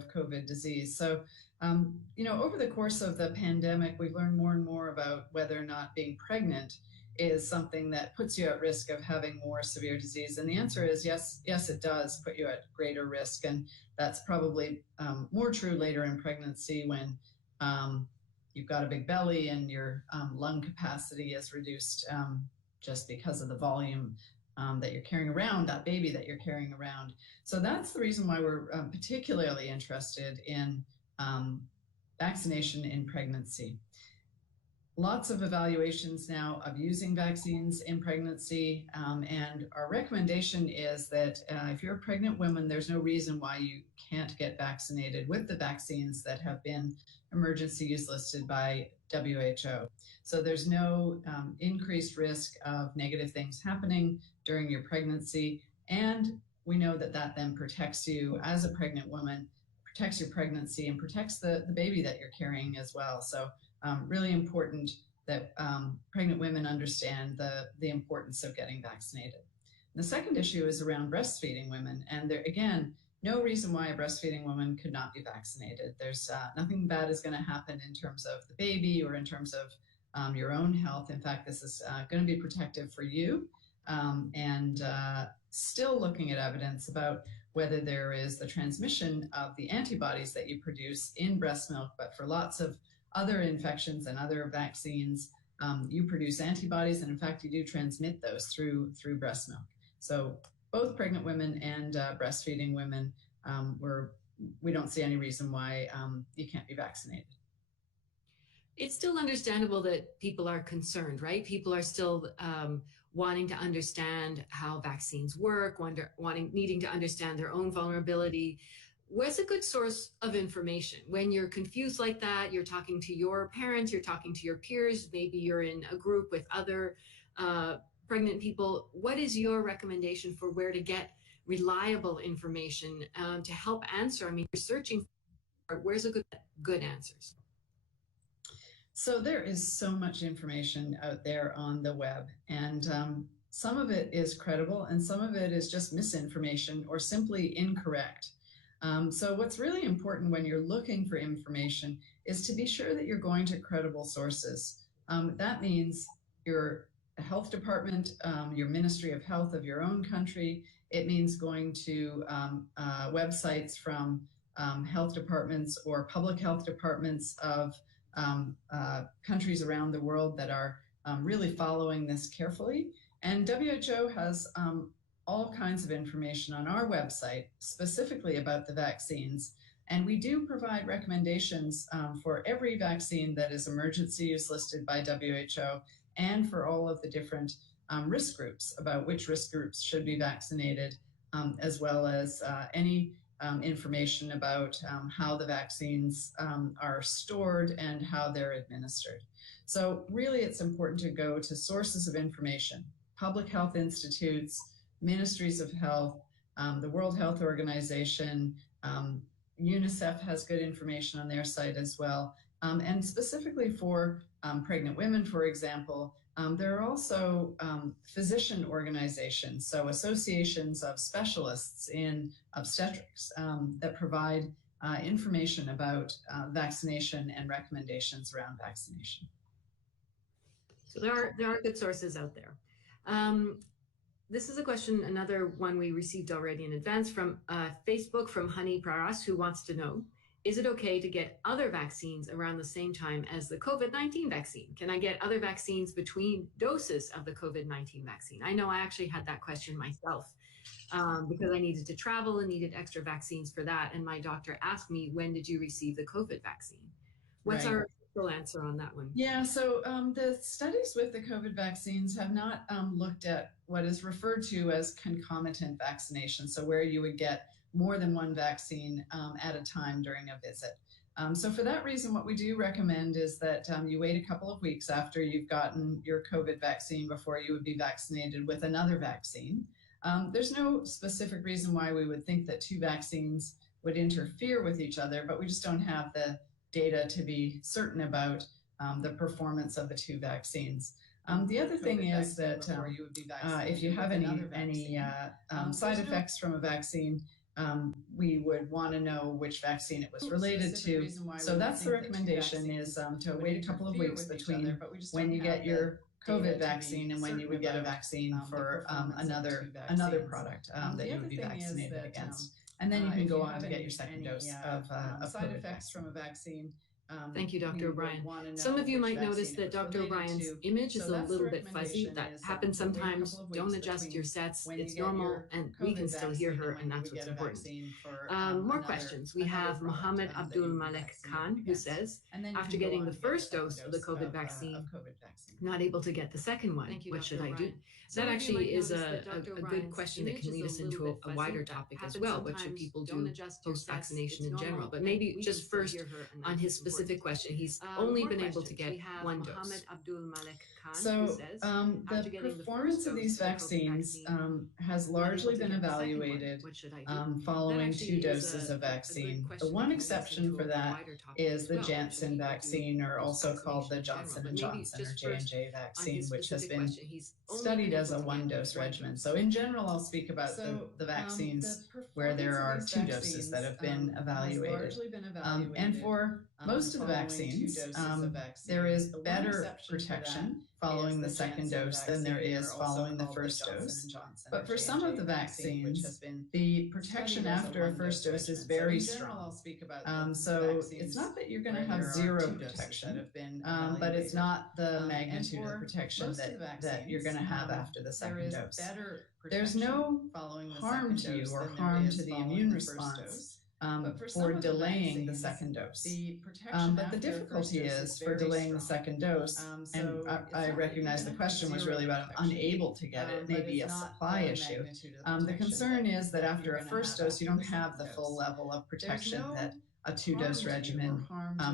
of COVID disease. So, over the course of the pandemic, we've learned more and more about whether or not being pregnant is something that puts you at risk of having more severe disease. And the answer is yes, it does put you at greater risk. And that's probably more true later in pregnancy when you've got a big belly and your lung capacity is reduced just because of the volume that you're carrying around, that baby that you're carrying around. So that's the reason why we're particularly interested in vaccination in pregnancy. Lots of evaluations now of using vaccines in pregnancy, and our recommendation is that if you're a pregnant woman, there's no reason why you can't get vaccinated with the vaccines that have been emergency use listed by WHO. So there's no increased risk of negative things happening during your pregnancy, and we know that that then protects you as a pregnant woman, protects your pregnancy, and protects the baby that you're carrying as well. So really important that pregnant women understand the importance of getting vaccinated. The second issue is around breastfeeding women. And there, again, no reason why a breastfeeding woman could not be vaccinated. There's nothing bad is going to happen in terms of the baby or in terms of your own health. In fact, this is going to be protective for you. And still looking at evidence about whether there is the transmission of the antibodies that you produce in breast milk, but for lots of other infections and other vaccines, you produce antibodies, and in fact, you do transmit those through breast milk. So both pregnant women and breastfeeding women, we don't see any reason why you can't be vaccinated. It's still understandable that people are concerned, right? People are still wanting to understand how vaccines work, needing to understand their own vulnerability. What's a good source of information? When you're confused like that, you're talking to your parents, you're talking to your peers, maybe you're in a group with other pregnant people. What is your recommendation for where to get reliable information to help answer? I mean, you're searching for where's a good answers? So there is so much information out there on the web, and some of it is credible and some of it is just misinformation or simply incorrect. So what's really important when you're looking for information is to be sure that you're going to credible sources. That means your health department, your Ministry of Health of your own country. It means going to websites from health departments or public health departments of countries around the world that are really following this carefully. And WHO has all kinds of information on our website specifically about the vaccines. And we do provide recommendations for every vaccine that is emergency use listed by WHO and for all of the different risk groups about which risk groups should be vaccinated, as well as any information about how the vaccines are stored and how they're administered. So really it's important to go to sources of information, public health institutes, ministries of health, the World Health Organization, UNICEF has good information on their site as well. And specifically for pregnant women, for example, there are also physician organizations, so associations of specialists in obstetrics that provide information about vaccination and recommendations around vaccination. So there are good sources out there. This is a question, another one we received already in advance from Facebook from Honey Praras, who wants to know, is it okay to get other vaccines around the same time as the COVID-19 vaccine? Can I get other vaccines between doses of the COVID-19 vaccine? I know I actually had that question myself because I needed to travel and needed extra vaccines for that. And my doctor asked me, when did you receive the COVID vaccine? What's our answer on that one? Yeah, so the studies with the COVID vaccines have not looked at what is referred to as concomitant vaccination, so where you would get more than one vaccine at a time during a visit. So for that reason, what we do recommend is that you wait a couple of weeks after you've gotten your COVID vaccine before you would be vaccinated with another vaccine. There's no specific reason why we would think that two vaccines would interfere with each other, but we just don't have the data to be certain about the performance of the two vaccines. The other thing is that if you have any side effects from a vaccine, we would want to know which vaccine it was related to. So that's the recommendation, is to wait a couple of weeks between when you get your COVID vaccine and when you would get a vaccine for another product that you would be vaccinated against. And then you can go on to get your second dose of side effects from a vaccine. Thank you, Dr. O'Brien. Some of you might notice that Dr. O'Brien's image is a little bit fuzzy. That happens sometimes. Don't adjust your sets. It's normal, and we can still hear her, and that's what's important. More questions. We have Mohammed Abdul Malik Khan, who says, after getting the first dose of the COVID vaccine, not able to get the second one, what should I do? That actually is a good question that can lead us into a wider topic as well. What should people do post-vaccination in general? But maybe just first on his specific question, he's only been able to get one dose. So the performance of these vaccines has largely been evaluated following 2 doses of vaccine. The one exception for that is the Janssen vaccine, or also called the Johnson & Johnson or J&J vaccine, which has been studied as a 1-dose regimen. So in general, I'll speak about the vaccines where there are 2 doses that have been evaluated. And for most of the vaccines, there is better protection following the second dose than there is following the first dose. But for some of the vaccines, the protection after a first dose is very strong. So it's not that you're going to have zero protection, but it's not the magnitude of protection that you're going to have after the second dose. There's no harm to you or harm to the immune response for delaying the second dose. But the difficulty is for delaying the second dose, and I recognize the question was really about unable to get it, maybe a supply issue. The concern is that after a first dose, you don't have the full level of protection that a 2-dose regimen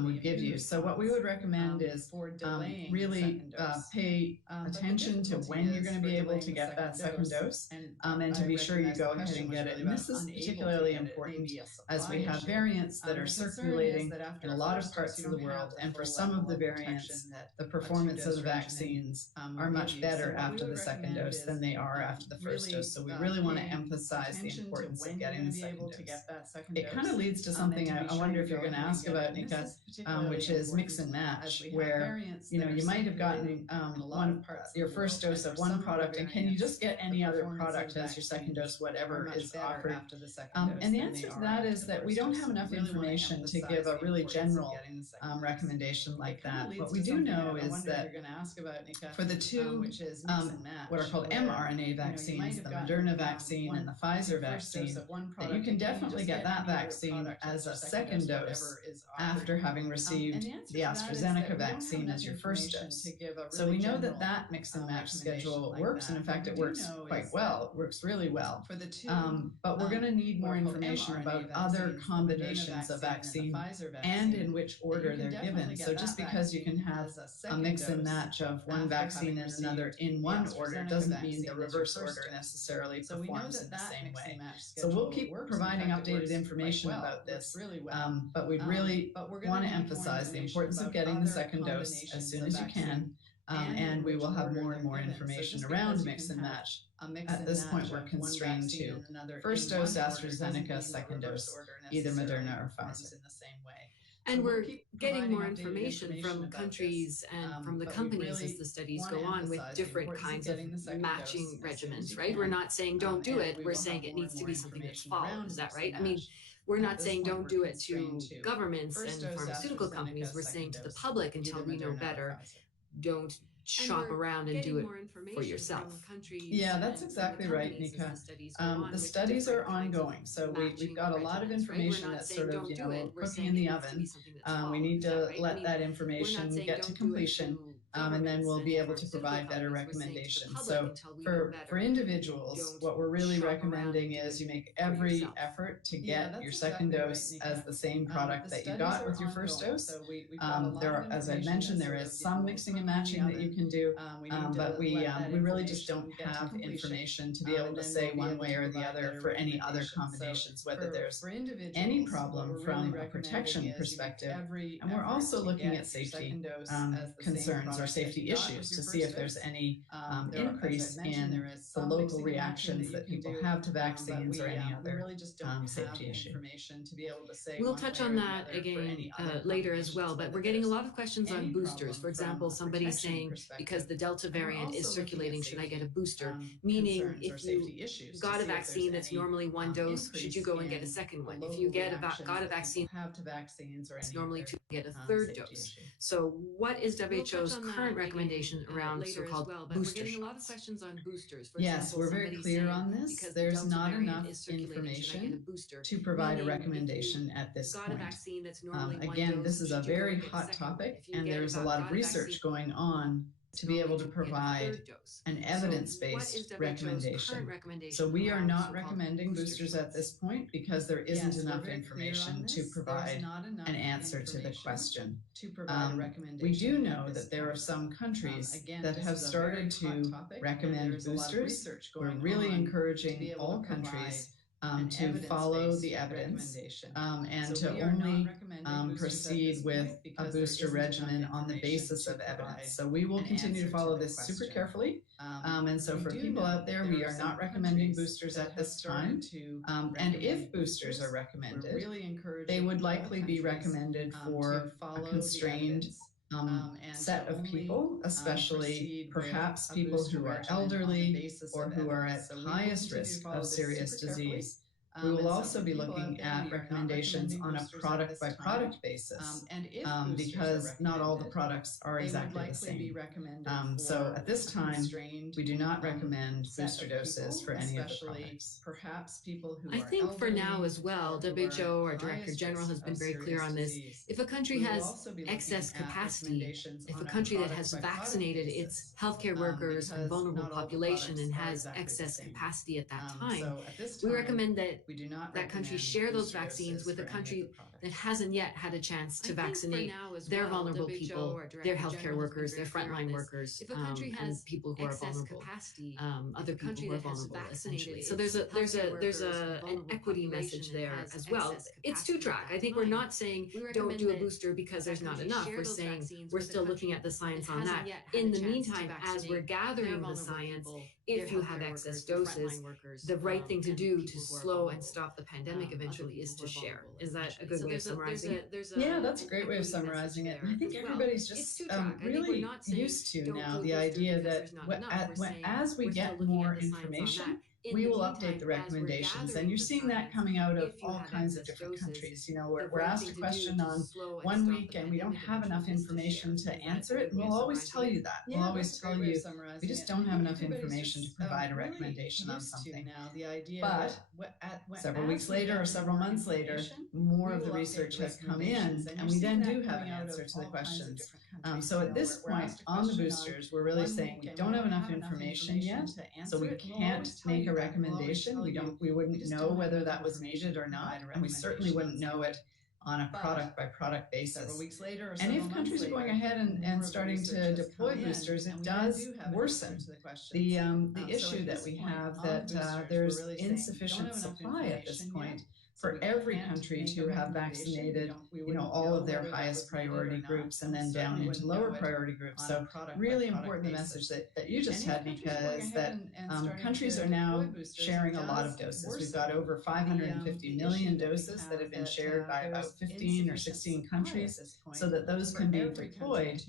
would give you. So what we would recommend is really pay attention to when you're going to be able to get that second dose, and to be sure you go ahead and get it. And this is particularly important as we have variants that are circulating in a lot of parts of the world, and for some of the variants, the performance of the vaccines are much better after the second dose than they are after the first dose. So we really want to emphasize the importance of getting the second dose. It kind of leads to something I wonder if you're going to ask about, Nika, which is mix and match, where you might have gotten your first dose of one product, and can you just get any other product as your second dose, whatever is offered? And the answer to that is that we don't have enough information to give a really general recommendation like that. What we do know is that for the 2 what are called mRNA vaccines, the Moderna vaccine and the Pfizer vaccine, that you can definitely get that vaccine as a second dose after having received the AstraZeneca vaccine as your first dose. So we know that that mix and match schedule works, and in fact it works quite well. It works really well. But we're going to need more information about other combinations of vaccine and in which order they're given. So just because you can have a mix and match of one vaccine and another in one order doesn't mean the reverse order necessarily performs in the same way. So we'll keep providing updated information about this. But we'd really want to emphasize the importance of getting the second dose as soon as you can, and we will have more and more information around mix and match. At this point, we're constrained to first dose AstraZeneca, second dose either Moderna or Pfizer. And we're getting more information from countries and from the companies as the studies go on with different kinds of matching regimens, right? We're not saying don't do it, we're saying it needs to be something that's followed. Is that right? I mean, we're not saying don't do it to governments and pharmaceutical companies. We're saying to the public, until we know better, don't shop around and do it for yourself. Yeah, that's exactly right, Nika. The studies are ongoing, so we've got a lot of information that's sort of cooking in the oven. We need to let that information get to completion, and then we'll be able to provide better recommendations. So for individuals, what we're really recommending is you make every effort to get your second dose as the same product that you got with your first dose. As I mentioned, there is some mixing and matching that you can do, but we really just don't have information to be able to say one way or the other for any other combinations, whether there's any problem from a protection perspective. And we're also looking at safety concerns or our safety issues to see if there's any increase in the local reactions that people have to vaccines or any other safety issue. We'll touch on that again later as well, but we're getting a lot of questions on boosters. For example, somebody saying, because the Delta variant is circulating, should I get a booster? Meaning, if you got a vaccine that's normally one dose, should you go and get a second one? If you got a vaccine that's normally to get a third dose. So what is WHO's current recommendation around so-called booster shots? We're getting a lot of questions on boosters. For yes, example, we're very clear on this. There's not enough information to provide a recommendation at this point. Again, this is a very hot topic, and there's a lot of research going on to be able to provide an evidence-based recommendation. So we are not recommending boosters at this point because there isn't enough information to provide an answer to the question. We do know that there are some countries that have started to recommend boosters. We're really encouraging all countries to follow the evidence and to only proceed with a booster regimen on the basis of evidence. So we will continue to follow this super carefully. And so for people out there, we are not recommending boosters at this time. And if boosters are recommended, they would likely be recommended for a constrained set of people, especially perhaps people who are elderly or who are at highest risk of serious disease. We will also be looking at recommendations on a product by product basis because not all the products are exactly the same. So at this time, we do not recommend booster doses for any of the products. I think for now as well, WHO, our Director General, has been very clear on this. If a country has excess capacity, if a country that has vaccinated its healthcare workers and vulnerable population and has excess capacity at that time, we recommend that that country share those vaccines with a country that hasn't yet had a chance to vaccinate their vulnerable people, their healthcare workers, their frontline workers, and people who are vulnerable, other people who are vulnerable, essentially. So there's an equity message there as well. It's two-track. I think we're not saying don't do a booster because there's not enough. We're saying we're still looking at the science on that. In the meantime, as we're gathering the science, if you have excess doses, the right thing to do to slow and stop the pandemic eventually is to share. Is that a good way of summarizing it? Yeah, that's a great way of summarizing it. And I think everybody's just really used to now the idea that as we get more information, we will update the recommendations. And you're seeing that coming out of all kinds of different countries. You know, we're asked a question on one week and we don't have enough information to answer it. And we'll always tell you that. We'll always tell you we just don't have enough information to provide a recommendation on something. But several weeks later or several months later, more of the research has come in and we then do have an answer to the questions. So at this point on the boosters, we're really saying we don't have enough information yet, so we can't make a recommendation. We wouldn't know whether that was needed or not, and we certainly wouldn't know it on a product by product basis. And if countries are going ahead and starting to deploy boosters, it does worsen the issue that we have that there's insufficient supply at this point for every country to have vaccinated, all of their highest priority groups and then down into lower priority groups. So really important the message that you just had, because that countries are now sharing a lot of doses. We've got over 550 million doses that have been shared by about 15 or 16 countries, so that those can be deployed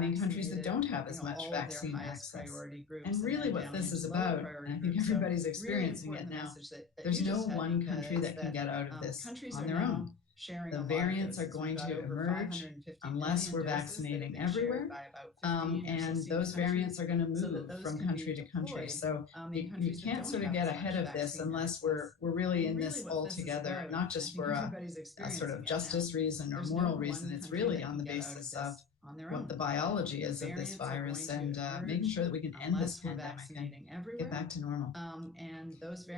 in countries that don't have as much vaccine access. And really what this is about, and I think everybody's experiencing it now, there's no one country that can get out of this on their own. The variants are going to emerge unless we're vaccinating everywhere, and those variants are going to move from country to country. So you can't sort of get ahead of this unless we're really in this all together, not just for a sort of justice reason or moral reason. It's really on the basis of what the biology is of this virus and making sure that we can end this pandemic and get back to normal.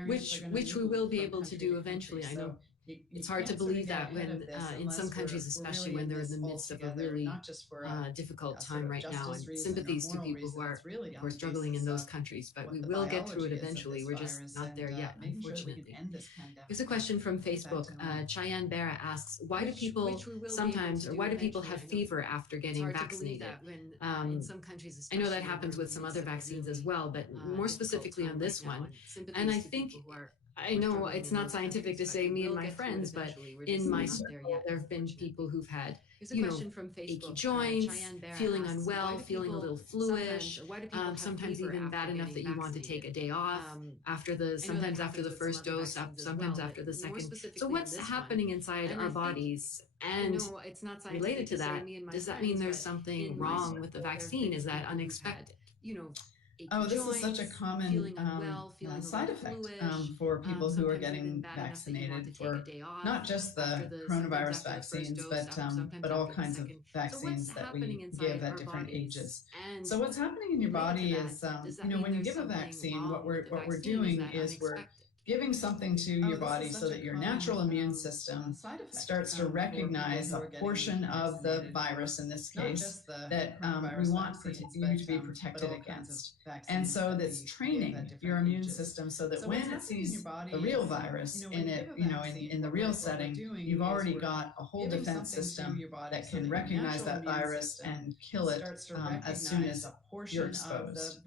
Which we will be able to do eventually. I know you it's hard to can't sort of believe get that ahead when of this in some unless countries, we're especially really when in they're in the this all midst of a together, really not just for a difficult sort time of right now. justice And reason or sympathies to moral people who reason. are, It's really of on course, the struggling in basis those of countries, but what we the will get through it biology is of eventually. this We're just virus not and there yet, making sure that we can unfortunately. end this pandemic. Here's a question from Get back Facebook. to normal. Cheyenne Barra asks, why do people sometimes, or why do people have fever after getting vaccinated? In some countries, I know that happens with some other vaccines as well, but more specifically on this one. And I think, I know it's not scientific to say me and my friends, but in my circle, there have been people who've had, achy joints, feeling unwell, feeling a little fluish, sometimes even bad enough that you want to take a day off sometimes after the first dose, sometimes after the second. So what's happening inside our bodies? And related to that, does that mean there's something wrong with the vaccine? Is that unexpected? Oh, this is such a common side effect for people who are getting vaccinated for not just the coronavirus vaccines, but all kinds of vaccines that we give at different ages. So what's happening in your body is, when you give a vaccine, what we're doing is we're giving something to your body so that your natural immune system starts to recognize a portion of the virus, in this case, that we want you to be protected against. And so that's training your immune system so that when it sees the real virus in it, in the real setting, you've already got a whole defense system that can recognize that virus and kill it as soon as you're exposed.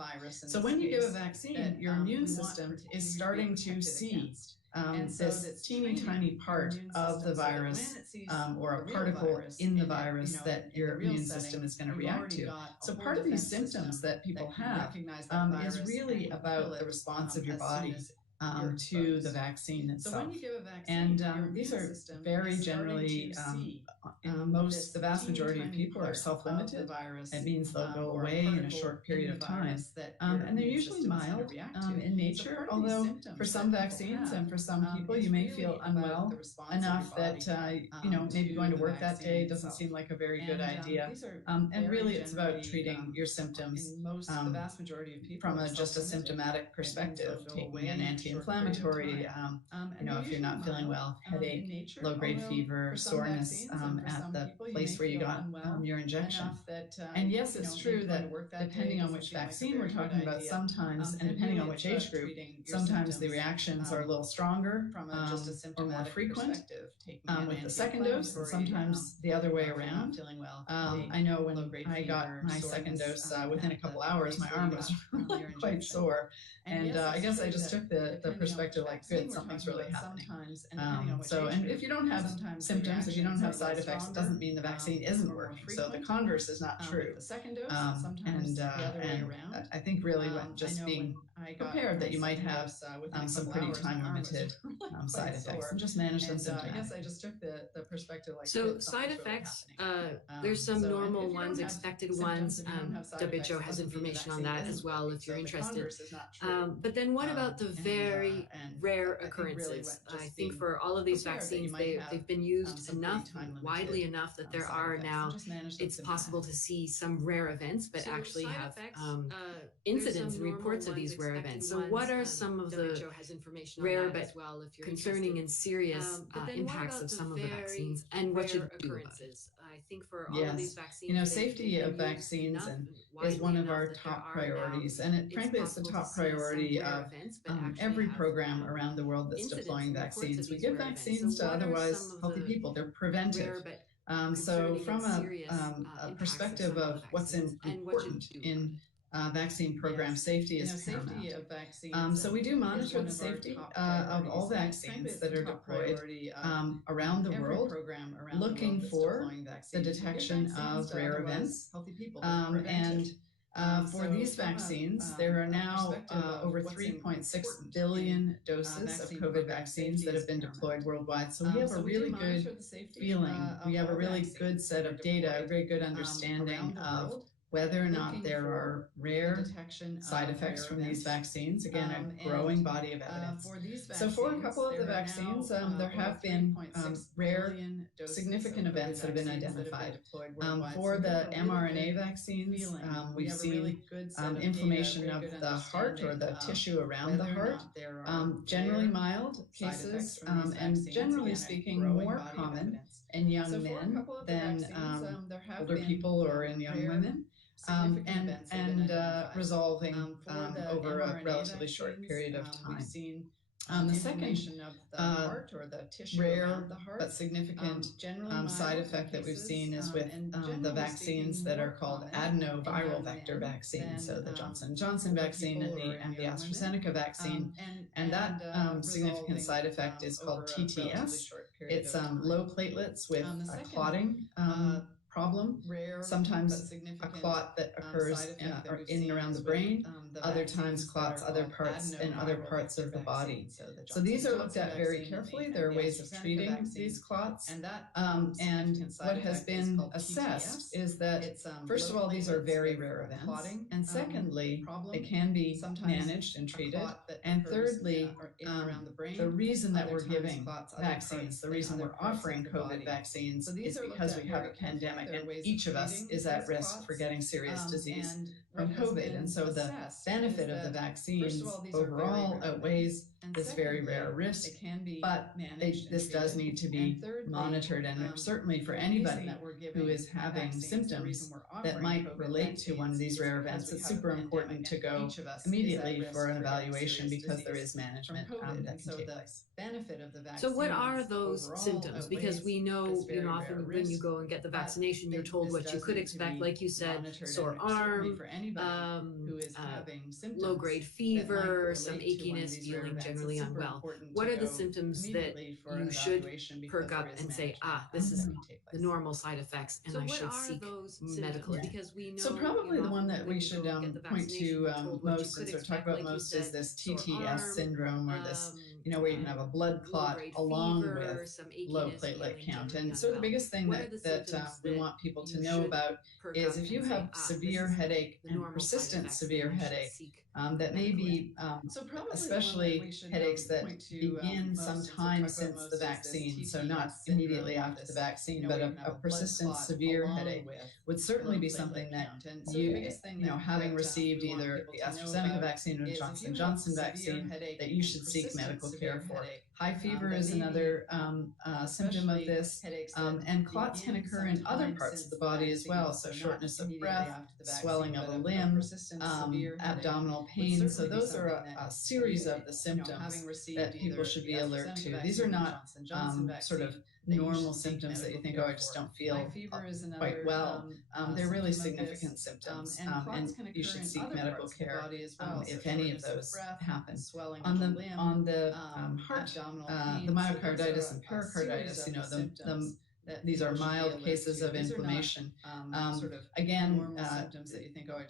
So when you give a vaccine, your immune system is starting to see this teeny tiny part of the virus or a particle in the virus that your immune system is going to react to. So part of these symptoms that people have is really about the response of your body to the vaccine itself. And these are very generally, the vast majority of people are self-limited. It means they'll go away in a short period of time. And they're usually mild in nature, although for some vaccines and for some people, you may feel unwell enough that, maybe going to work that day doesn't seem like a very good idea. And really, it's about treating your symptoms from just a symptomatic perspective, taking an anti-inflammatory, if you're not feeling well, headache, low-grade fever, soreness at the place where you got your injection. And yes, it's true that depending on which vaccine we're talking about sometimes, and depending on which age group, sometimes the reactions are a little stronger or more frequent with the second dose, and sometimes the other way around. I know when I got my second dose, within a couple hours, my arm was really quite sore. And I guess I just took the perspective like, good, something's really happening. And if you don't have symptoms, if you don't have side effects, it doesn't mean the vaccine isn't working. So the converse is not true. And I think really just being prepared that you might have some pretty time-limited side effects and just manage them symptomatically. I guess I just took the perspective like, so side effects, there's some normal ones, expected ones. WHO has information on that as well if you're interested. But then what about the very rare occurrences? I think for all of these vaccines, they've been used enough, widely enough that there are now, it's possible to see some rare events, but actually have incidents and reports of these rare events. So what are some of the rare but concerning and serious impacts of some of the vaccines, and what should we do about it? I think for all of these vaccines, safety of vaccines is one of our top priorities. And frankly, it's the top priority of every program around the world that's deploying vaccines. We give vaccines to otherwise healthy people. They're preventive. So from a perspective of what's important in vaccine program, safety is paramount. So we do monitor the safety of all vaccines that are deployed around the world, looking for the detection of rare events. For these vaccines, there are now over 3.6 billion doses of COVID vaccines that have been deployed worldwide. So we have a really good feeling. We have a really good set of data, a very good understanding of whether or not there are rare side effects from these vaccines. Again, a growing body of evidence. So for a couple of the vaccines, there have been rare significant events that have been identified. For the mRNA vaccines, we've seen inflammation of the heart or the tissue around the heart, generally mild cases, and generally speaking, more common in young men than older people or in young women. And resolving over a relatively short period of time. The second rare but significant side effect that we've seen is with the vaccines that are called adenoviral vector vaccines, so the Johnson & Johnson vaccine and the AstraZeneca vaccine. And that significant side effect is called TTS. It's low platelets with a clotting problem, sometimes a clot that occurs in and around the brain, other times clots other parts in other parts of the body. So these are looked at very carefully. There are ways of treating these clots. And what has been assessed is that, first of all, these are very rare events. And secondly, they can be managed and treated. And thirdly, the reason that we're giving vaccines, the reason we're offering COVID vaccines is because we have a pandemic and each of us is at risk for getting serious disease from COVID. And so the benefit of the vaccines overall outweighs this very rare risk, but this does need to be monitored. And certainly for anybody who is having symptoms that might relate to one of these rare events, it's super important to go immediately for an evaluation because there is management that can take place. So what are those symptoms? Because we know, often when you go and get the vaccination, you're told what you could expect. Like you said, sore arm, low-grade fever, some achiness, feeling generally unwell. What are the symptoms that you should perk up and say, this is the normal side effects and I should seek medical attention? So probably the one that we should point to most and sort of talk about most is this TTS syndrome, or this, where you can have a blood clot along with low platelet count. And so the biggest thing that we want people to know about is if you have severe headache and persistent severe headache, that may be especially headaches that begin sometime since the vaccine, so not immediately after the vaccine, but a persistent severe headache would certainly be something that having received either the AstraZeneca vaccine or the Johnson & Johnson vaccine, that you should seek medical care for. High fever is another symptom of this, and clots can occur in other parts of the body as well, so shortness of breath, swelling of a limb, abdominal pain. So those are a series of the symptoms that people should be alert to. These are not sort of normal symptoms that you think, I just don't feel quite well. They're really significant symptoms, and you should seek medical care if any of those happen. On the heart, the myocarditis and pericarditis, these are mild cases of inflammation. Again,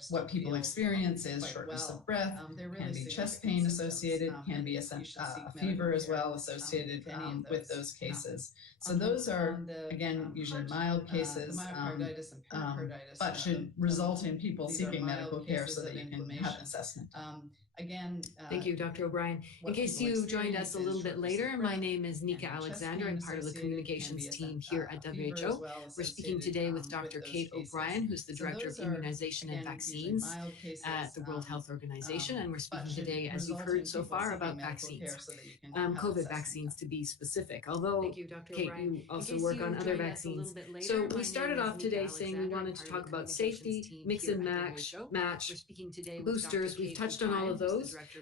what people experience is shortness of breath, can be chest pain associated, can be a fever as well associated with those cases. So those are, again, usually mild cases, but should result in people seeking medical care so that you can have an assessment. Thank you, Dr. O'Brien. In case you joined us a little bit later, my name is Nika Alexander. I'm part of the communications team here at WHO. We're speaking today with Dr. Kate O'Brien, who's the Director of Immunization and Vaccines at the World Health Organization. And we're speaking today, as you've heard so far, about vaccines, COVID vaccines to be specific, although, Kate, you also work on other vaccines. So we started off today saying we wanted to talk about safety, mix and match, boosters. We've touched on all of those.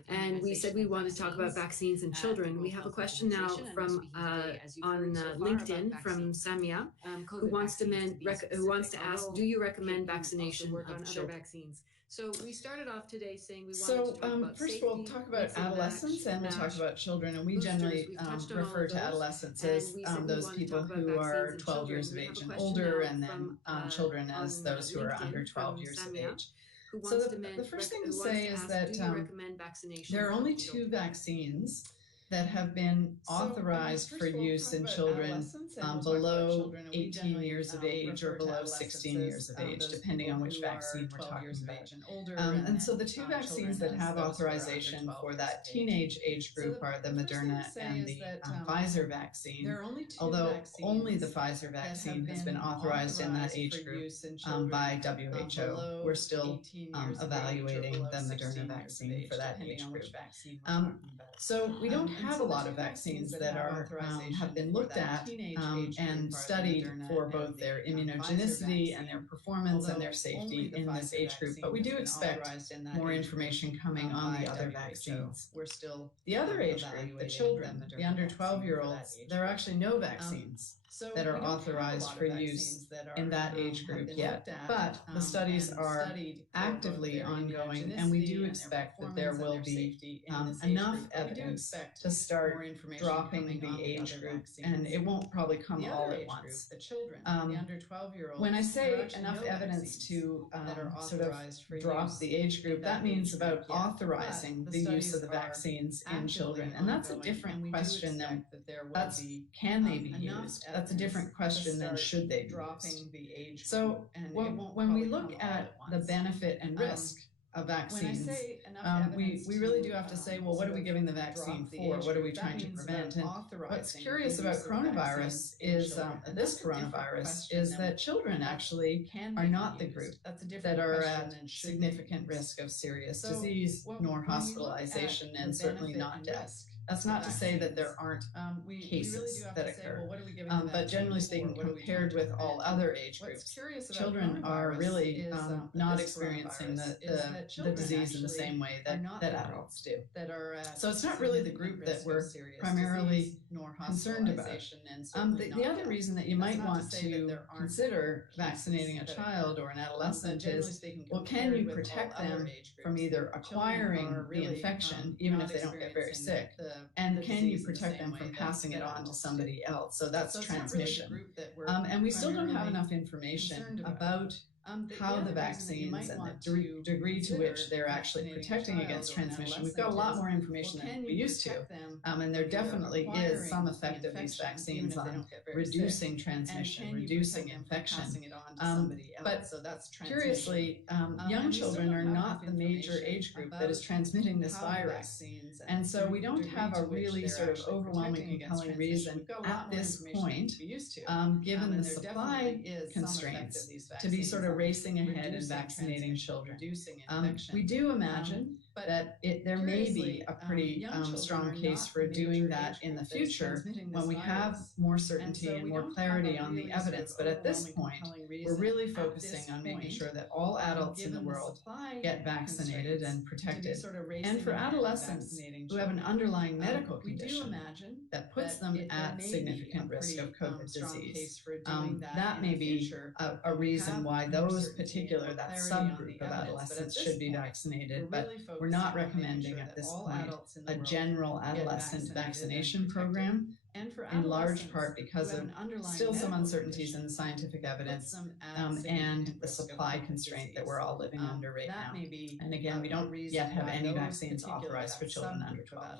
And we said we want to talk about vaccines in children. We have a question now from on LinkedIn from Samia, who wants to ask, do you recommend vaccination of children? So we started off today saying we wanted to talk about first we'll talk about adolescents and we'll talk about children, and we generally refer to adolescents as those people who are 12 years of age and older, and then children as those who are under 12 years of age. So the first thing to say is that there are only two vaccines that have been authorized for use in children below 18 years of age or below 16 years of age, depending on which vaccine we're talking about. And so the two vaccines that have authorization for that teenage age group are the Moderna and the Pfizer vaccine, although only the Pfizer vaccine has been authorized in that age group by WHO. We're still evaluating the Moderna vaccine for that age group. So we don't have a lot of vaccines that have been looked at and studied for both their immunogenicity and their performance and their safety in this age group, but we do expect more information coming on the other vaccines. The other age group, the children, the under 12-year-olds, there are actually no vaccines that are authorized for use in that age group yet, but the studies are actively ongoing, and we do expect that there will be enough evidence to start dropping the age group, and it won't probably come all at once. When I say enough evidence to sort of drop the age group, that means about authorizing the use of the vaccines in children, and that's a different question than that's can they be used. That's a different question than should they be used. So when we look at the benefit and risk of vaccines, we really do have to say, well, what are we giving the vaccine for? What are we trying to prevent? And what's curious about coronavirus is this coronavirus is that children actually are not the group that are at significant risk of serious disease, nor hospitalization, and certainly not death. That's not to say that there aren't cases that occur, but generally speaking, compared with all other age groups, children are really not experiencing the disease in the same way that adults do. So it's not really the group that we're primarily concerned about. The other reason that you might want to consider vaccinating a child or an adolescent is, well, can you protect them from either acquiring the infection, even if they don't get very sick, and can you protect them from passing it on to somebody else? So that's transmission. And we still don't have enough information about how the vaccines and the degree to which they're actually protecting against transmission. We've got a lot more information than we used to, and there definitely is some effect of these vaccines on reducing transmission, reducing infection. But curiously, young children are not the major age group that is transmitting this virus. And so we don't have a really sort of overwhelming, compelling reason at this point, given the supply constraints, to be sort of racing ahead and vaccinating children. We do imagine that there may be a pretty strong case for doing that in the future when we have more certainty and more clarity on the evidence. But at this point, we're really focusing on making sure that all adults in the world get vaccinated and protected. And for adolescents who have an underlying medical condition that puts them at significant risk of COVID disease, that may be a reason why those particular, that subgroup of adolescents should be vaccinated. But we're not recommending at this point a general adolescent vaccination program, in large part because of still some uncertainties in the scientific evidence and the supply constraint that we're all living under right now. And again, we don't yet have any vaccines authorized for children under 12.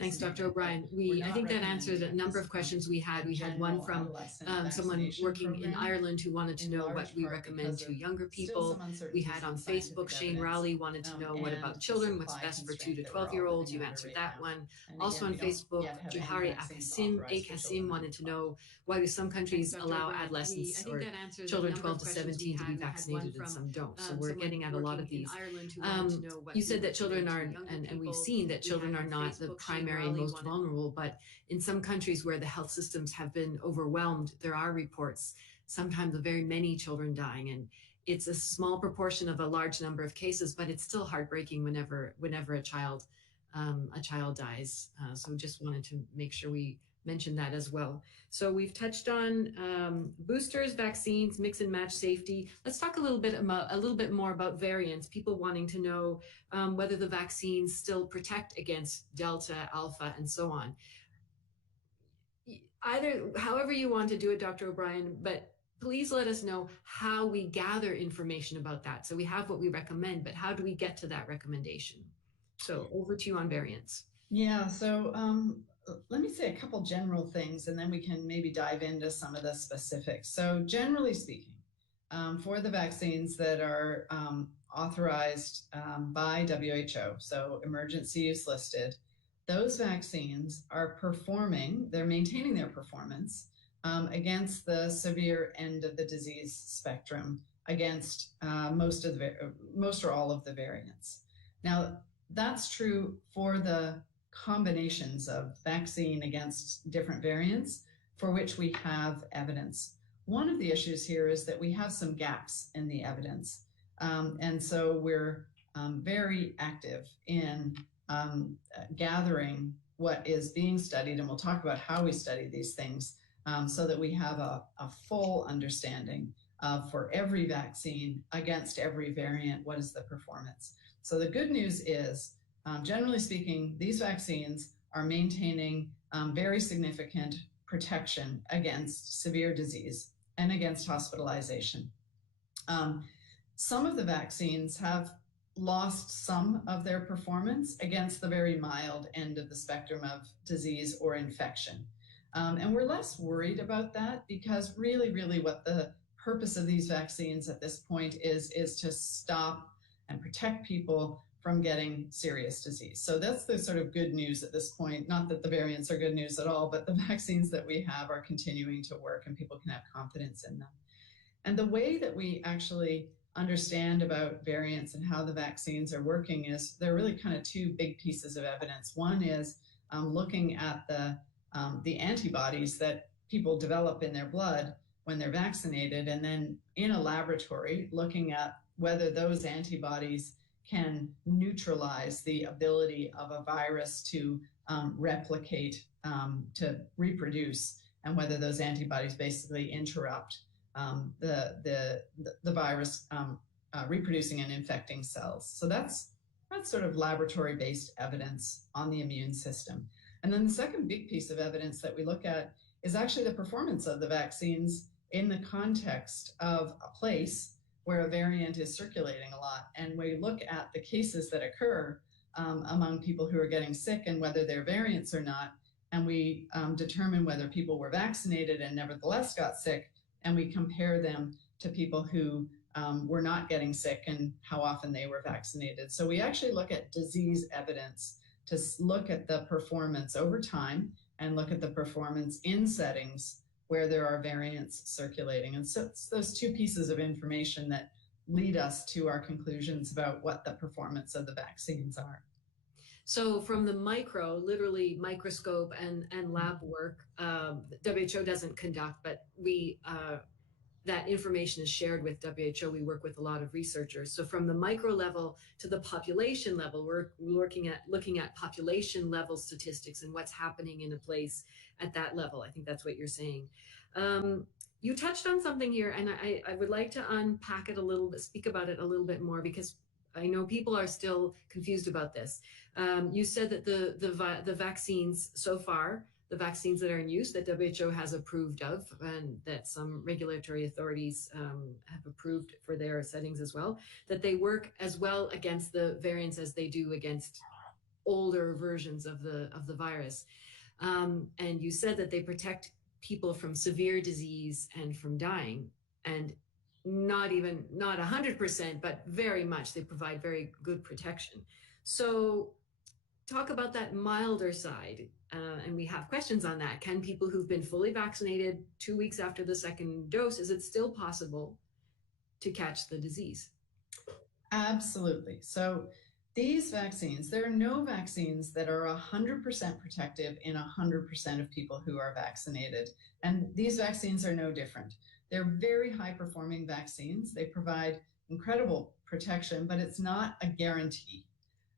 Thanks, Dr. O'Brien. I think that answered a number of questions we had. We had one from someone working in Ireland who wanted to know what we recommend to younger people. We had on Facebook, Shane Rowley wanted to know what about children, what's best for 2 to 12-year-olds. You answered that one. Also on Facebook, Juhari Akasim wanted to know why do some countries allow adolescents or children 12 to 17 to be vaccinated and some don't. So we're getting at a lot of these. You said that children are, and we've seen that children are not the primary and most vulnerable, but in some countries where the health systems have been overwhelmed, there are reports, sometimes of very many children dying. And it's a small proportion of a large number of cases, but it's still heartbreaking whenever a child dies. So just wanted to make sure we mention that as well. So we've touched on boosters, vaccines, mix and match safety. Let's talk a little bit more about variants. People wanting to know whether the vaccines still protect against Delta, Alpha, and so on. However you want to do it, Dr. O'Brien, but please let us know how we gather information about that. So we have what we recommend, but how do we get to that recommendation? So over to you on variants. Yeah, so let me say a couple general things and then we can maybe dive into some of the specifics. So, generally speaking, for the vaccines that are authorized by WHO, so emergency use listed, those vaccines are performing, they're maintaining their performance against the severe end of the disease spectrum, against most or all of the variants. Now, that's true for the combinations of vaccine against different variants for which we have evidence. One of the issues here is that we have some gaps in the evidence. And so we're very active in gathering what is being studied, and we'll talk about how we study these things so that we have a full understanding of, for every vaccine against every variant, what is the performance. So the good news is, generally speaking, these vaccines are maintaining very significant protection against severe disease and against hospitalization. Some of the vaccines have lost some of their performance against the very mild end of the spectrum of disease or infection. And we're less worried about that because really what the purpose of these vaccines at this point is to stop and protect people from getting serious disease. So that's the sort of good news at this point. Not that the variants are good news at all, but the vaccines that we have are continuing to work and people can have confidence in them. And the way that we actually understand about variants and how the vaccines are working is there are really kind of two big pieces of evidence. One is looking at the antibodies that people develop in their blood when they're vaccinated, and then in a laboratory looking at whether those antibodies can neutralize the ability of a virus to replicate, to reproduce, and whether those antibodies basically interrupt the virus reproducing and infecting cells. So that's sort of laboratory-based evidence on the immune system. And then the second big piece of evidence that we look at is actually the performance of the vaccines in the context of a place where a variant is circulating a lot. And we look at the cases that occur among people who are getting sick and whether they're variants or not. And we determine whether people were vaccinated and nevertheless got sick. And we compare them to people who were not getting sick and how often they were vaccinated. So we actually look at disease evidence to look at the performance over time and look at the performance in settings where there are variants circulating. And so it's those two pieces of information that lead us to our conclusions about what the performance of the vaccines are. So from the literally microscope and lab work, WHO doesn't conduct, but we that information is shared with WHO. We work with a lot of researchers. So from the micro level to the population level, we're looking at population level statistics and what's happening in a place at that level. I think that's what you're saying. You touched on something here, and I would like to unpack it a little bit, speak about it a little bit more, because I know people are still confused about this. You said that the vaccines so far, the vaccines that are in use that WHO has approved of and that some regulatory authorities have approved for their settings as well, that they work as well against the variants as they do against older versions of the virus. And you said that they protect people from severe disease and from dying, and not 100%, but very much they provide very good protection. So talk about that milder side. And we have questions on that. Can people who've been fully vaccinated 2 weeks after the second dose, is it still possible to catch the disease? Absolutely. So these vaccines, there are no vaccines that are 100% protective in 100% of people who are vaccinated. And these vaccines are no different. They're very high performing vaccines. They provide incredible protection, but it's not a guarantee.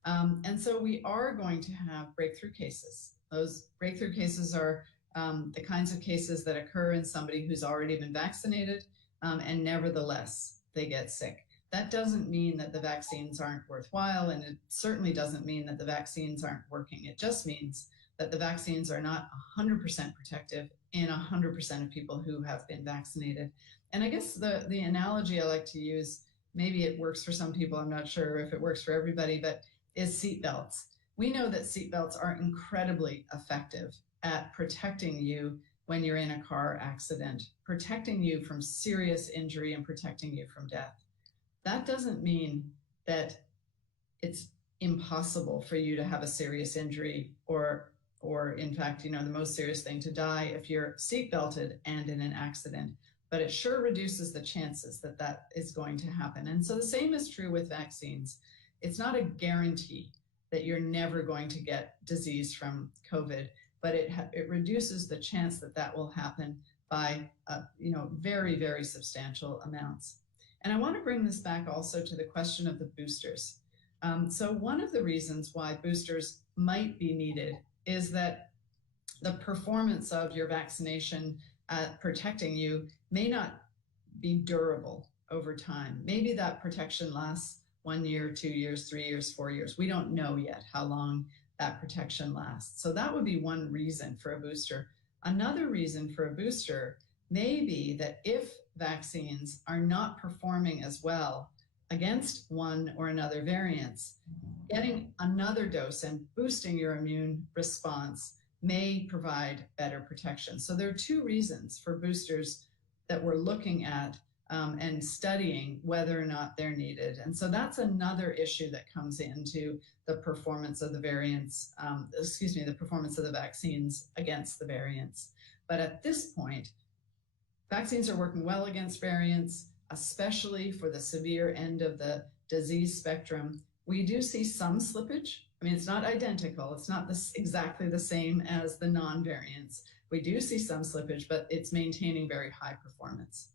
And so we are going to have breakthrough cases. Those breakthrough cases are the kinds of cases that occur in somebody who's already been vaccinated and nevertheless they get sick. That doesn't mean that the vaccines aren't worthwhile, and it certainly doesn't mean that the vaccines aren't working. It just means that the vaccines are not 100% protective in 100% of people who have been vaccinated. And I guess the analogy I like to use, maybe it works for some people, I'm not sure if it works for everybody, but is seatbelts. We know that seatbelts are incredibly effective at protecting you when you're in a car accident, protecting you from serious injury and protecting you from death. That doesn't mean that it's impossible for you to have a serious injury or in fact, the most serious thing, to die if you're seatbelted and in an accident. But it sure reduces the chances that that is going to happen. And so the same is true with vaccines. It's not a guarantee that you're never going to get disease from COVID, but it reduces the chance that that will happen by very, very substantial amounts. And I want to bring this back also to the question of the boosters. So one of the reasons why boosters might be needed is that the performance of your vaccination protecting you may not be durable over time. Maybe that protection lasts 1 year, 2 years, 3 years, 4 years. We don't know yet how long that protection lasts. So that would be one reason for a booster. Another reason for a booster may be that if vaccines are not performing as well against one or another variants, getting another dose and boosting your immune response may provide better protection. So there are two reasons for boosters that we're looking at and studying whether or not they're needed. And so that's another issue that comes into the performance of the variants, the performance of the vaccines against the variants. But at this point, vaccines are working well against variants, especially for the severe end of the disease spectrum. We do see some slippage. I mean, it's not identical. It's not exactly the same as the non-variants. We do see some slippage, but it's maintaining very high performance.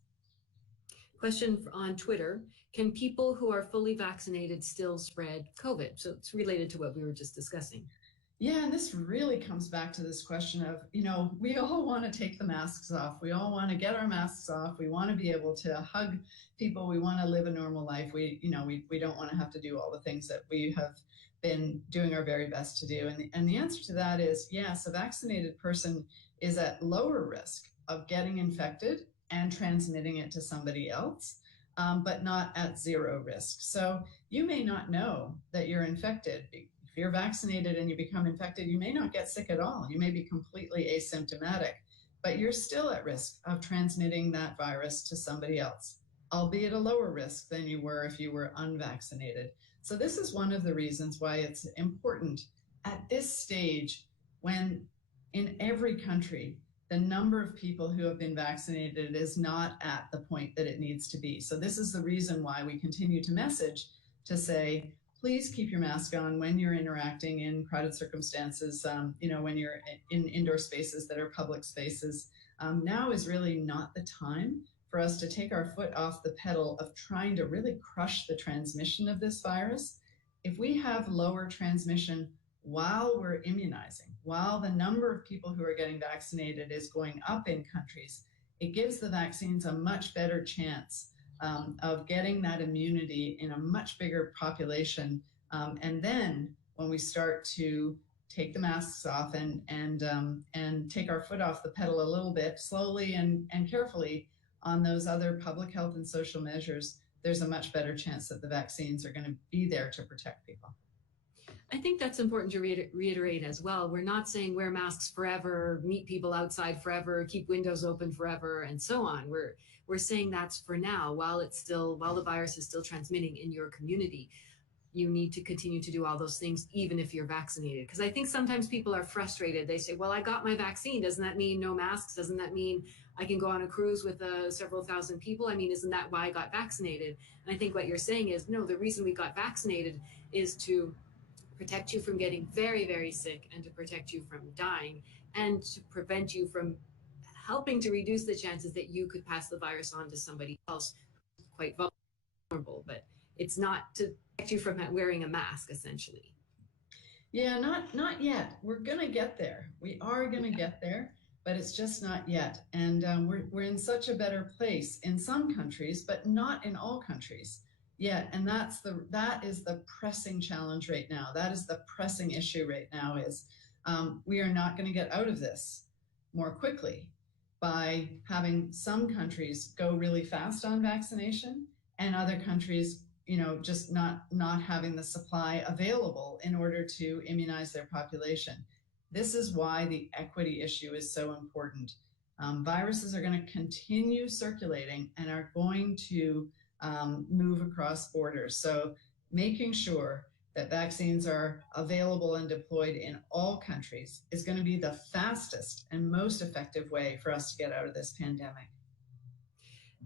Question on Twitter: can people who are fully vaccinated still spread COVID? So it's related to what we were just discussing. Yeah, and this really comes back to this question of, we all want to take the masks off. We all want to get our masks off. We want to be able to hug people. We want to live a normal life. We don't want to have to do all the things that we have been doing our very best to do. And the answer to that is yes, a vaccinated person is at lower risk of getting infected and transmitting it to somebody else, but not at zero risk. So you may not know that you're infected. If you're vaccinated and you become infected, you may not get sick at all. You may be completely asymptomatic, but you're still at risk of transmitting that virus to somebody else, albeit a lower risk than you were if you were unvaccinated. So this is one of the reasons why it's important at this stage, when in every country, the number of people who have been vaccinated is not at the point that it needs to be. So this is the reason why we continue to message to say, please keep your mask on when you're interacting in crowded circumstances, when you're in indoor spaces that are public spaces. Now is really not the time for us to take our foot off the pedal of trying to really crush the transmission of this virus. If we have lower transmission while we're immunizing, while the number of people who are getting vaccinated is going up in countries, it gives the vaccines a much better chance of getting that immunity in a much bigger population. And then when we start to take the masks off and take our foot off the pedal a little bit, slowly and carefully on those other public health and social measures, there's a much better chance that the vaccines are going to be there to protect people. I think that's important to reiterate as well. We're not saying wear masks forever, meet people outside forever, keep windows open forever, and so on. We're saying that's for now, while the virus is still transmitting in your community. You need to continue to do all those things, even if you're vaccinated. Because I think sometimes people are frustrated. They say, well, I got my vaccine. Doesn't that mean no masks? Doesn't that mean I can go on a cruise with several thousand people? I mean, isn't that why I got vaccinated? And I think what you're saying is, no, the reason we got vaccinated is to protect you from getting very, very sick and to protect you from dying and to prevent you from helping to reduce the chances that you could pass the virus on to somebody else quite vulnerable. But it's not to protect you from wearing a mask, essentially. Yeah, not yet. We're going to get there. We are going to get there, but it's just not yet. And we're in such a better place in some countries, but not in all countries yet. And that is the pressing challenge right now. That is the pressing issue right now is we are not going to get out of this more quickly by having some countries go really fast on vaccination and other countries just not having the supply available in order to immunize their population. This is why the equity issue is so important. Viruses are going to continue circulating and are going to move across borders. So making sure that vaccines are available and deployed in all countries is going to be the fastest and most effective way for us to get out of this pandemic.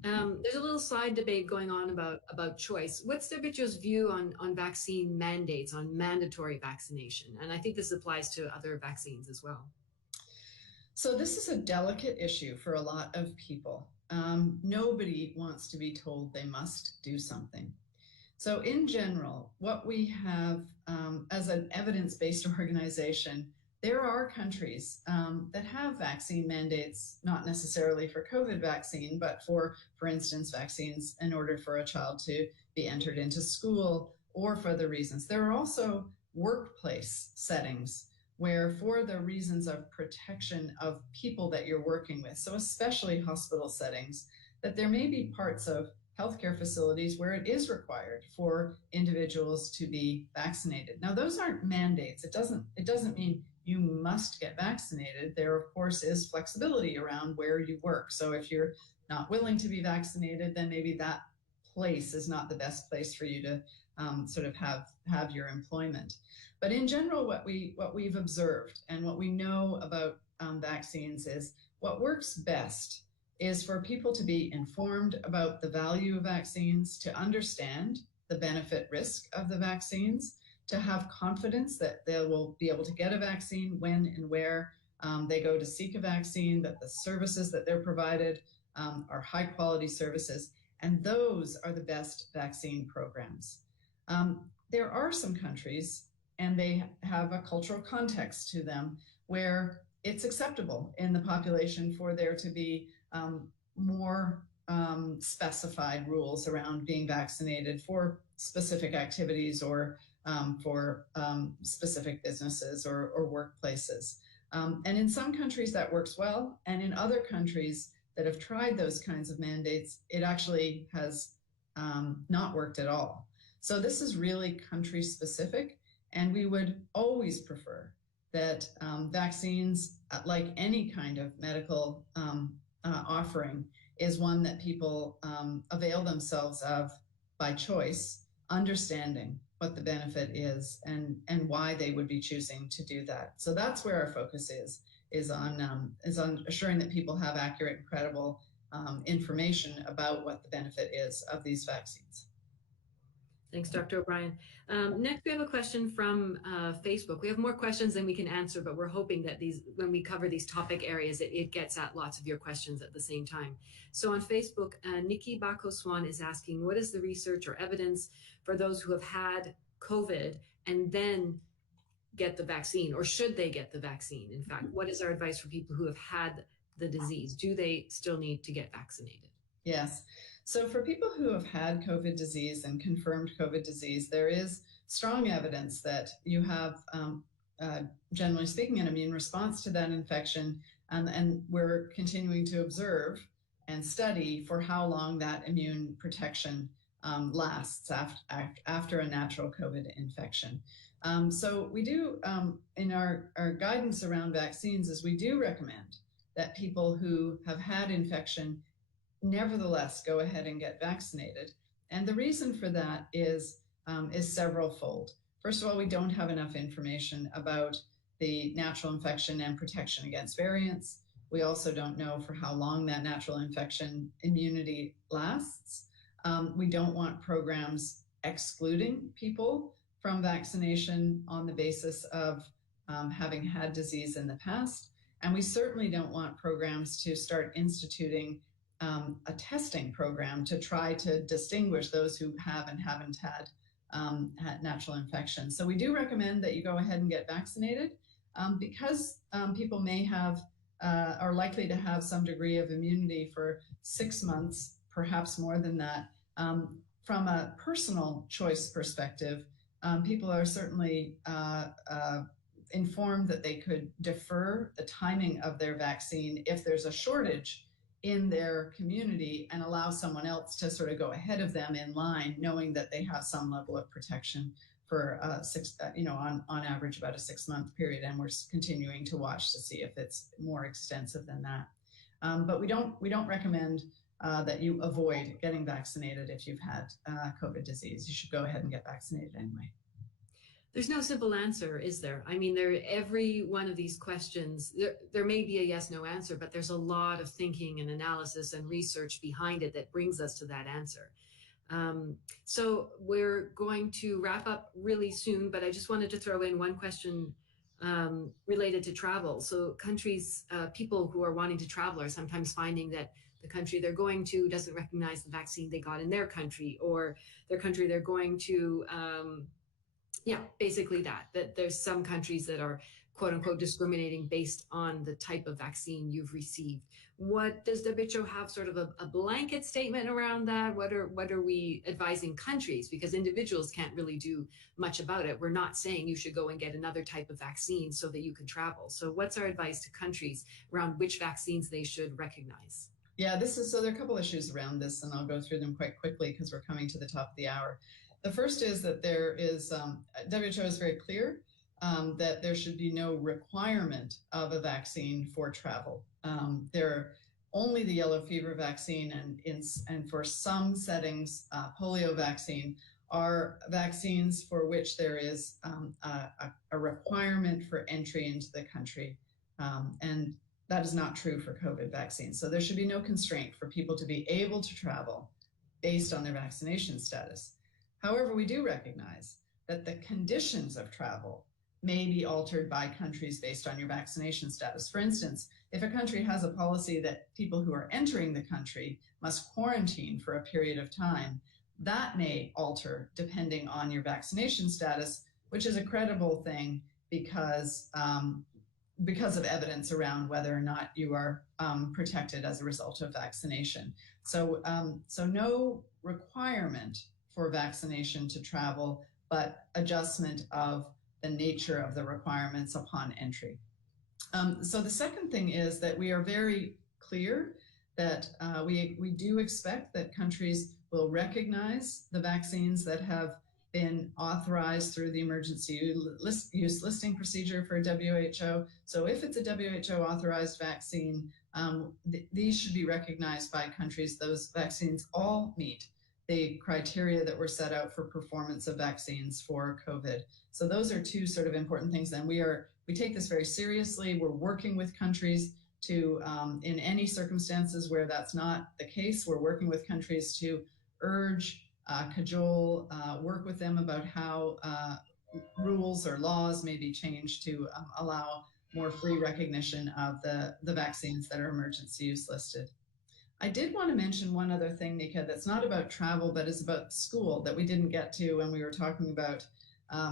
There's a little side debate going on about choice. What's WHO's view on vaccine mandates, on mandatory vaccination? And I think this applies to other vaccines as well. So this is a delicate issue for a lot of people. Nobody wants to be told they must do something. So in general, what we have as an evidence-based organization, there are countries that have vaccine mandates, not necessarily for COVID vaccine, but for instance, vaccines in order for a child to be entered into school or for other reasons. There are also workplace settings where for the reasons of protection of people that you're working with, so especially hospital settings, that there may be parts of healthcare facilities where it is required for individuals to be vaccinated. Now, those aren't mandates. It doesn't mean you must get vaccinated. There, of course, is flexibility around where you work. So if you're not willing to be vaccinated, then maybe that place is not the best place for you to sort of have your employment. But in general, what we've observed and what we know about vaccines is what works best is for people to be informed about the value of vaccines, to understand the benefit risk of the vaccines, to have confidence that they will be able to get a vaccine when and where they go to seek a vaccine, that the services that they're provided are high quality services, and those are the best vaccine programs. There are some countries, and they have a cultural context to them, where it's acceptable in the population for there to be more specified rules around being vaccinated for specific activities or for specific businesses or workplaces. And in some countries that works well, and in other countries that have tried those kinds of mandates, it actually has not worked at all. So this is really country specific, and we would always prefer that vaccines, like any kind of medical offering, is one that people avail themselves of by choice, understanding what the benefit is and why they would be choosing to do that. So that's where our focus is on assuring that people have accurate and credible information about what the benefit is of these vaccines. Thanks, Dr. O'Brien. Next, we have a question from Facebook. We have more questions than we can answer, but we're hoping that when we cover these topic areas, it gets at lots of your questions at the same time. So on Facebook, Nikki Bako-Swan is asking, what is the research or evidence for those who have had COVID and then get the vaccine, or should they get the vaccine? In fact, what is our advice for people who have had the disease? Do they still need to get vaccinated? Yes. So for people who have had COVID disease and confirmed COVID disease, there is strong evidence that you have, generally speaking, an immune response to that infection, and we're continuing to observe and study for how long that immune protection lasts after a natural COVID infection. So we do, in our guidance around vaccines, is we do recommend that people who have had infection nevertheless go ahead and get vaccinated. And the reason for that is several-fold. First of all, we don't have enough information about the natural infection and protection against variants. We also don't know for how long that natural infection immunity lasts. We don't want programs excluding people from vaccination on the basis of having had disease in the past. And we certainly don't want programs to start instituting a testing program to try to distinguish those who have and haven't had natural infection. So we do recommend that you go ahead and get vaccinated because people may have, are likely to have some degree of immunity for 6 months, perhaps more than that. From a personal choice perspective, people are certainly informed that they could defer the timing of their vaccine if there's a shortage in their community and allow someone else to sort of go ahead of them in line, knowing that they have some level of protection for on average about a 6-month period, and we're continuing to watch to see if it's more extensive than that. But we don't recommend that you avoid getting vaccinated if you've had COVID disease. You should go ahead and get vaccinated anyway. There's no simple answer, is there? I mean, every one of these questions, there may be a yes/no answer, but there's a lot of thinking and analysis and research behind it that brings us to that answer. So we're going to wrap up really soon, but I just wanted to throw in one question related to travel. So countries, people who are wanting to travel are sometimes finding that the country they're going to doesn't recognize the vaccine they got in their country, or their country they're going to, basically that there's some countries that are quote unquote discriminating based on the type of vaccine you've received. What does WHO have sort of a blanket statement around that? What are we advising countries? Because individuals can't really do much about it. We're not saying you should go and get another type of vaccine so that you can travel. So what's our advice to countries around which vaccines they should recognize? Yeah, so there are a couple issues around this, and I'll go through them quite quickly because we're coming to the top of the hour. The first is that there is, WHO is very clear that there should be no requirement of a vaccine for travel. Only the yellow fever vaccine and for some settings, polio vaccine are vaccines for which there is a requirement for entry into the country. And that is not true for COVID vaccines. So there should be no constraint for people to be able to travel based on their vaccination status. However, we do recognize that the conditions of travel may be altered by countries based on your vaccination status. For instance, if a country has a policy that people who are entering the country must quarantine for a period of time, that may alter depending on your vaccination status, which is a credible thing because of evidence around whether or not you are protected as a result of vaccination. So no requirement for vaccination to travel, but adjustment of the nature of the requirements upon entry. So the second thing is that we are very clear that we do expect that countries will recognize the vaccines that have been authorized through the emergency use listing procedure for WHO. So if it's a WHO authorized vaccine, these should be recognized by countries. Those vaccines all meet the criteria that were set out for performance of vaccines for COVID. So those are two sort of important things. And we take this very seriously. We're working with countries to, in any circumstances where that's not the case, we're working with countries to urge, cajole, work with them about how rules or laws may be changed to allow more free recognition of the vaccines that are emergency use listed. I did want to mention one other thing, Nika, that's not about travel, but is about school that we didn't get to when we were talking about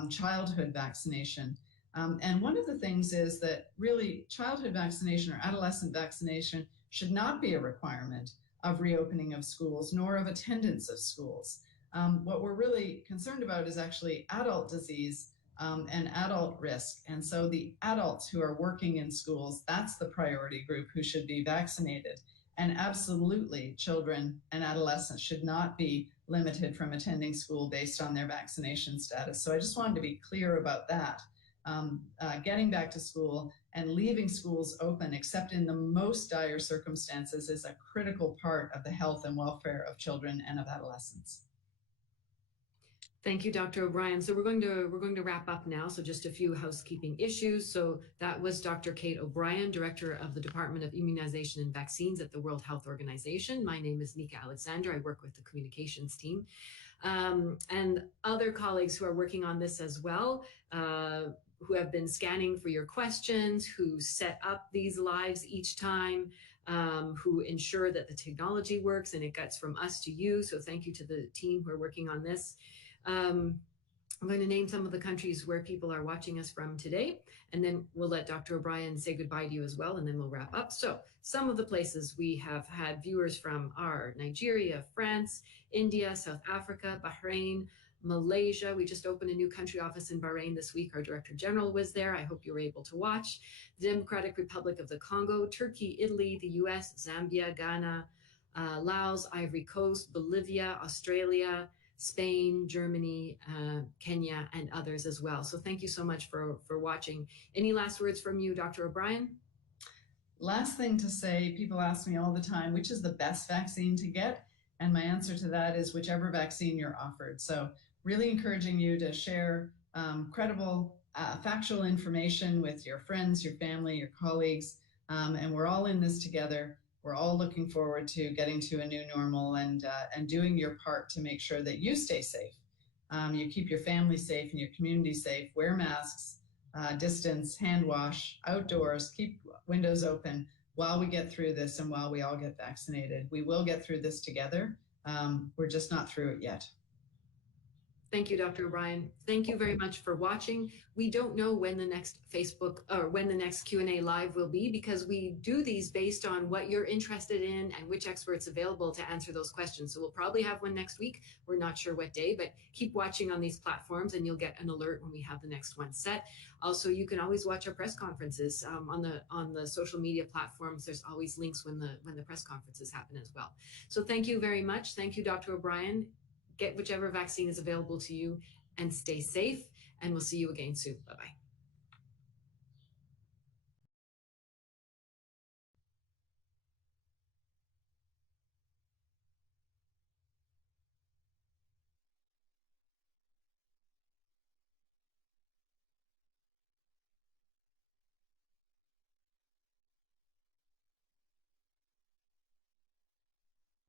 childhood vaccination. And one of the things is that really childhood vaccination or adolescent vaccination should not be a requirement of reopening of schools, nor of attendance of schools. What we're really concerned about is actually adult disease and adult risk. And so the adults who are working in schools, that's the priority group who should be vaccinated. And absolutely, children and adolescents should not be limited from attending school based on their vaccination status. So I just wanted to be clear about that. Getting back to school and leaving schools open, except in the most dire circumstances, is a critical part of the health and welfare of children and of adolescents. Thank you, Dr. O'Brien. So we're going to wrap up now. So just a few housekeeping issues. So that was Dr. Kate O'Brien, Director of the Department of Immunization and Vaccines at the World Health Organization. My name is Nika Alexander. I work with the communications team. And other colleagues who are working on this as well, who have been scanning for your questions, who set up these lives each time, who ensure that the technology works and it gets from us to you. So thank you to the team who are working on this. I'm going to name some of the countries where people are watching us from today, and then we'll let Dr. O'Brien say goodbye to you as well, and then we'll wrap up. So some of the places we have had viewers from are Nigeria, France, India, South Africa, Bahrain, Malaysia. We just opened a new country office in Bahrain this week. Our Director General was there. I hope you were able to watch. The Democratic Republic of the Congo, Turkey, Italy, the US, Zambia, Ghana, Laos, Ivory Coast, Bolivia, Australia, Spain, Germany, Kenya, and others as well. So thank you so much for watching. Any last words from you, Dr. O'Brien? Last thing to say, people ask me all the time, which is the best vaccine to get? And my answer to that is whichever vaccine you're offered. So really encouraging you to share credible, factual information with your friends, your family, your colleagues, and we're all in this together. We're all looking forward to getting to a new normal and doing your part to make sure that you stay safe. You keep your family safe and your community safe, wear masks, distance, hand wash, outdoors, keep windows open while we get through this and while we all get vaccinated. We will get through this together. We're just not through it yet. Thank you, Dr. O'Brien. Thank you very much for watching. We don't know when the next Facebook or when the next Q&A live will be, because we do these based on what you're interested in and which experts available to answer those questions. So we'll probably have one next week. We're not sure what day, but keep watching on these platforms and you'll get an alert when we have the next one set. Also, you can always watch our press conferences on the social media platforms. There's always links when the press conferences happen as well. So thank you very much. Thank you, Dr. O'Brien. Get whichever vaccine is available to you and stay safe. And we'll see you again soon. Bye-bye.